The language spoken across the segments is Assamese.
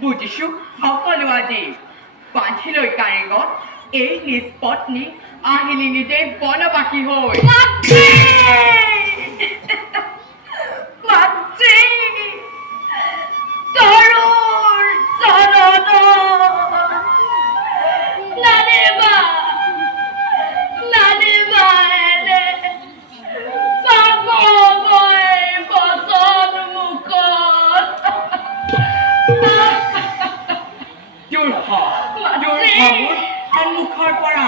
বুজিছো সকলো আজি বান্ধি লৈ কাৰেঙত এই নিজ পত্নী আহিলি নিজে বনবাসী হৈ সন্মুখৰ পৰা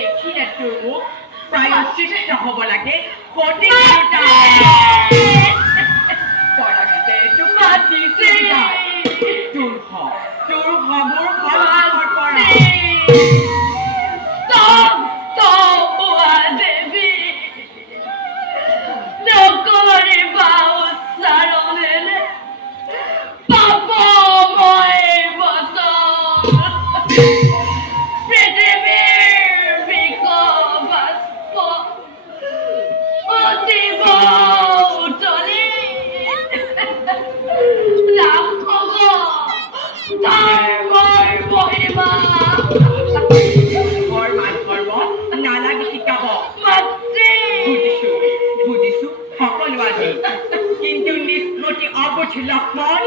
দেখিলে তোৰ মোক প্ৰায়শ্চিত্ত হ'ব লাগে তোৰ মোৰ সন্মুখৰ পৰা কিন্তু নিষ্পত্তি অবুঝ লক্ষ্মণ